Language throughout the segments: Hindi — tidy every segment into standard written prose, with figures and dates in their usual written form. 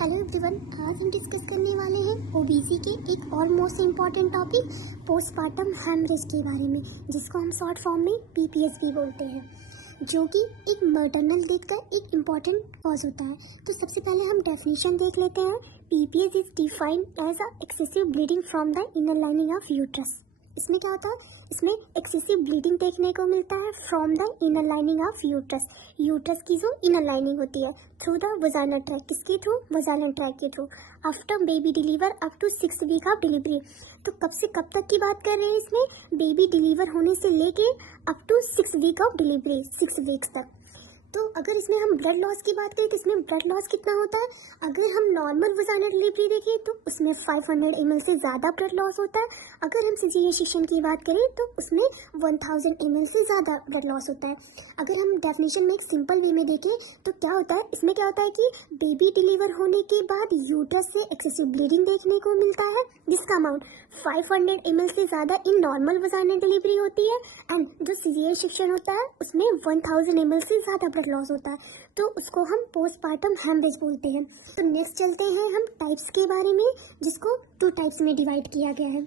हेलो एवरीवन, आज हम डिस्कस करने वाले हैं ओबीसी के एक और most important topic postpartum haemorrhage के बारे में, जिसको हम शॉर्ट फॉर्म में पीपीएस भी बोलते हैं, जो कि एक मैटरनल डेथ का एक इम्पॉर्टेंट कॉज होता है। तो सबसे पहले हम डेफिनेशन देख लेते हैं। PPS is defined as a excessive bleeding from the inner lining of uterus. इसमें क्या होता है? इसमें एक्सेसिव ब्लीडिंग देखने को मिलता है from the inner lining of uterus. Uterus की जो इनर लाइनिंग होती है थ्रू द वजाइनल ट्रैक। किसके थ्रू? वजाइनल ट्रैक के थ्रू। After baby deliver up to 6 week of delivery. तो कब से कब तक की बात कर रहे हैं इसमें? बेबी डिलीवर होने से लेके up to 6 week of delivery, 6 weeks तक। तो अगर इसमें हम ब्लड लॉस की बात करें तो इसमें ब्लड लॉस कितना होता है? अगर हम नॉर्मल वजाइनल डिलीवरी देखें तो उसमें 500 ml से ज़्यादा ब्लड लॉस होता है। अगर हम सिजेरियन सेक्शन की बात करें तो उसमें 1000 ml से ज़्यादा ब्लड लॉस होता है। अगर हम डेफिनेशन में एक सिंपल वे में देखें तो क्या होता है? इसमें क्या होता है कि बेबी डिलीवर होने के बाद यूट्रस से एक्सेसिव ब्लीडिंग देखने को मिलता है, जिसका अमाउंट 500 ml से ज़्यादा इन नॉर्मल वजाइनल डिलीवरी होती है, एंड जो सिजेरियन सेक्शन होता है उसमें 1000 ml से ज़्यादा लॉस होता है, तो उसको हम पोस्टपार्टम हेमरेज बोलते हैं। तो नेक्स्ट चलते हैं हम टाइप्स के बारे में, जिसको 2 टाइप्स में डिवाइड किया गया है।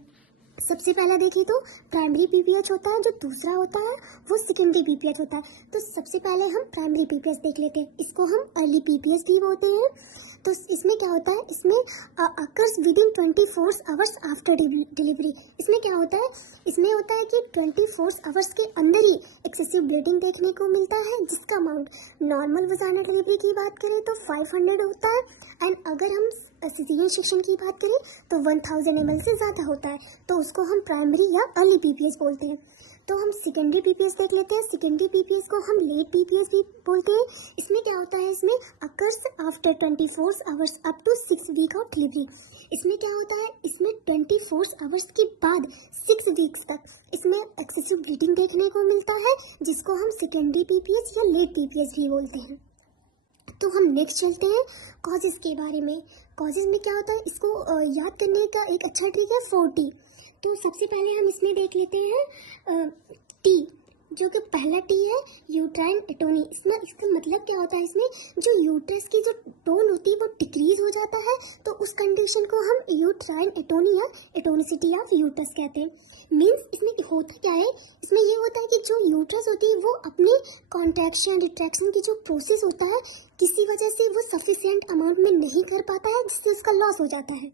सबसे पहला देखिए तो प्राइमरी पीपीएच होता है, जो दूसरा होता है वो सेकेंडरी पीपीएच होता है। तो सबसे पहले हम प्राइमरी पीपीएच देख लेते हैं। इसको हम अर्ली पीपीएच भी बोलते हैं। तो इसमें क्या होता है? इसमें occurs within 24 hours after delivery. इसमें क्या होता है? इसमें होता है कि 24 आवर्स के अंदर ही एक्सेसिव ब्लीडिंग देखने को मिलता है, जिसका अमाउंट नॉर्मल वजाइनल डिलीवरी की बात करें तो 500 होता है, एंड अगर हम सिजेरियन सेक्शन की बात करें तो 1000 ml से ज़्यादा होता है, तो उसको हम प्राइमरी या अर्ली पीपीएच बोलते हैं। तो हम सेकेंडरी पीपीएच देख लेते हैं। सेकेंडरी पीपीएच को हम लेट पीपीएच भी बोलते हैं। इसमें क्या होता है? इसमें occurs after 24 hours up to 6 week of delivery. इसमें क्या होता है? इसमें 24 आवर्स के बाद 6 वीक्स तक इसमें एक्सेसिव ब्लीडिंग देखने को मिलता है, जिसको हम सेकेंडरी पीपीएच या लेट पीपीएच भी बोलते हैं। तो हम नेक्स्ट चलते हैं कॉजेज़ के बारे में। कॉजेज़ में क्या होता है? इसको याद करने का एक अच्छा ट्रिक है 4T। तो सबसे पहले हम इसमें देख लेते हैं टी, जो कि पहला टी है यूट्राइन एटोनी। इसमें इसका मतलब क्या होता है? इसमें जो यूट्रस की जो टोन होती है वो डिक्रीज हो जाता है, तो उस कंडीशन को हम यूट्राइन एटोनी या एटोनिसिटी ऑफ यूट्रस कहते हैं। मीन्स इसमें होता क्या है? इसमें ये होता है कि जो यूट्रस होती है वो अपनी कॉन्ट्रैक्शन रिट्रैक्शन की जो प्रोसेस होता है, किसी वजह से वो सफिशिएंट अमाउंट में नहीं कर पाता है, जिससे उसका लॉस हो जाता है।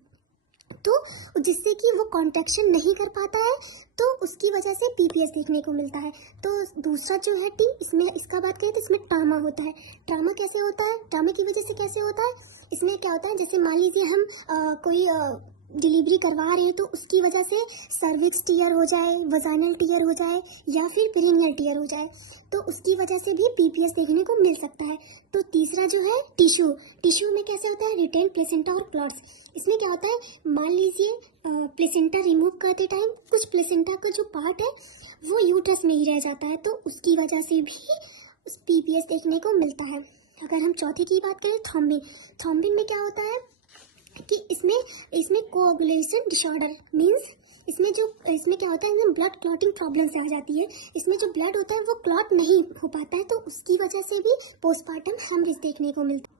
तो जिससे कि वो कॉन्ट्रैक्शन नहीं कर पाता है, तो उसकी वजह से पीपीएस देखने को मिलता है। तो दूसरा जो है टी, इसमें इसका बात करें तो इसमें ट्रामा होता है। ट्रामा कैसे होता है? ट्रामा की वजह से कैसे होता है? इसमें क्या होता है? जैसे मान लीजिए हम कोई डिलीवरी करवा रहे हैं, तो उसकी वजह से सर्विक्स टीयर हो जाए, वजाइनल टीयर हो जाए, या फिर पेरिनियल टीयर हो जाए, तो उसकी वजह से भी पीपीएस देखने को मिल सकता है। तो तीसरा जो है टिश्यू। टिश्यू में कैसे होता है? रिटेन प्लेसेंटा और क्लॉट्स। इसमें क्या होता है? मान लीजिए प्लेसेंटा रिमूव करते टाइम कुछ प्लेसेंटा का जो पार्ट है वो यूट्रस में ही रह जाता है, तो उसकी वजह से भी पीपीएस देखने को मिलता है। अगर हम चौथे की बात करें थ्रोम्बिन। थ्रोम्बिन में क्या होता है कि इसमें कोआगुलेशन डिसऑर्डर, मींस इसमें क्या होता है? इसमें ब्लड क्लॉटिंग प्रॉब्लम से आ जाती है। इसमें जो ब्लड होता है वो क्लॉट नहीं हो पाता है, तो उसकी वजह से भी पोस्टपार्टम हेमरेज देखने को मिलता है।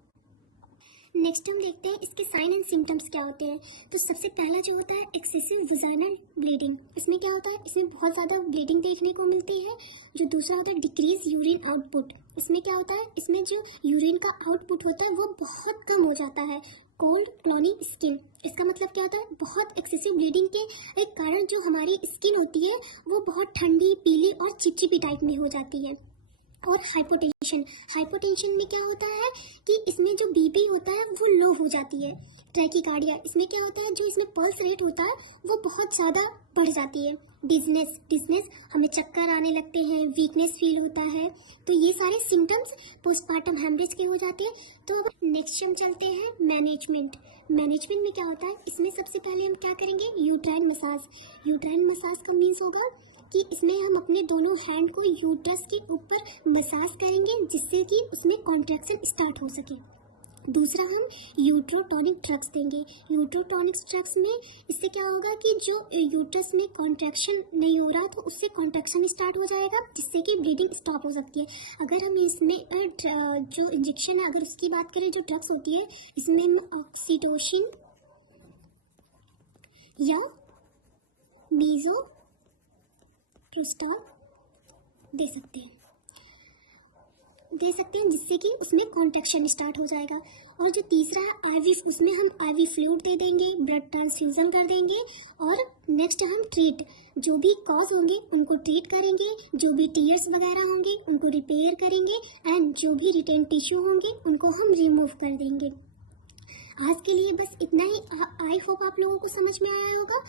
नेक्स्ट हम देखते हैं इसके साइन एंड सिम्टम्स क्या होते हैं। तो सबसे पहला जो होता है एक्सेसिव वजाइनल ब्लीडिंग। इसमें क्या होता है? इसमें बहुत ज़्यादा ब्लीडिंग देखने को मिलती है। जो दूसरा होता है डिक्रीज यूरिन आउटपुट। इसमें क्या होता है? इसमें जो यूरिन का आउटपुट होता है वो बहुत कम हो जाता है। Cold clammy skin. इसका मतलब क्या होता है? बहुत एक्सेसिव ब्लीडिंग के एक कारण जो हमारी स्किन होती है वो बहुत ठंडी, पीली और चिपचिपी टाइप में हो जाती है। और हाइपोटेंशन। हाइपोटेंशन में क्या होता है कि इसमें जो बीपी होता है वो लो हो जाती है। ट्रैकीकार्डिया। इसमें क्या होता है? जो इसमें पल्स रेट होता है वो बहुत ज़्यादा बढ़ जाती है। डिजनेस, हमें चक्कर आने लगते हैं, वीकनेस फील होता है। तो ये सारे सिम्टम्स पोस्टपार्टम हेमरेज के हो जाते हैं। तो अब नेक्स्ट हम चलते हैं मैनेजमेंट। मैनेजमेंट में क्या होता है? इसमें सबसे पहले हम क्या करेंगे? Uterine massage. यूट्राइन मसाज का मीन्स होगा कि इसमें हम अपने दोनों हैंड को यूट्रस के ऊपर मसाज करेंगे, जिससे कि उसमें कॉन्ट्रैक्शन स्टार्ट हो सके। दूसरा हम यूट्रोटॉनिक ड्रग्स देंगे। यूट्रोटॉनिक ड्रग्स में इससे क्या होगा कि जो यूट्रस में कॉन्ट्रैक्शन नहीं हो रहा तो उससे कॉन्ट्रैक्शन स्टार्ट हो जाएगा, जिससे कि ब्लीडिंग स्टॉप हो सकती है। अगर हम इसमें जो इंजेक्शन है, अगर उसकी बात करें, जो ड्रग्स होती है, इसमें हम ऑक्सीटोसिन या मीज़ोप्रोस्टॉल दे सकते हैं, जिससे कि उसमें कॉन्ट्रैक्शन स्टार्ट हो जाएगा। और जो तीसरा है आईवी, उसमें हम आईवी फ्लूइड दे देंगे, ब्लड ट्रांसफ्यूजन कर देंगे। और नेक्स्ट हम ट्रीट, जो भी कॉज होंगे उनको ट्रीट करेंगे, जो भी टीयर्स वगैरह होंगे उनको रिपेयर करेंगे, एंड जो भी रिटेन टिश्यू होंगे उनको हम रिमूव कर देंगे। आज के लिए बस इतना ही। आई होप आप लोगों को समझ में आया होगा।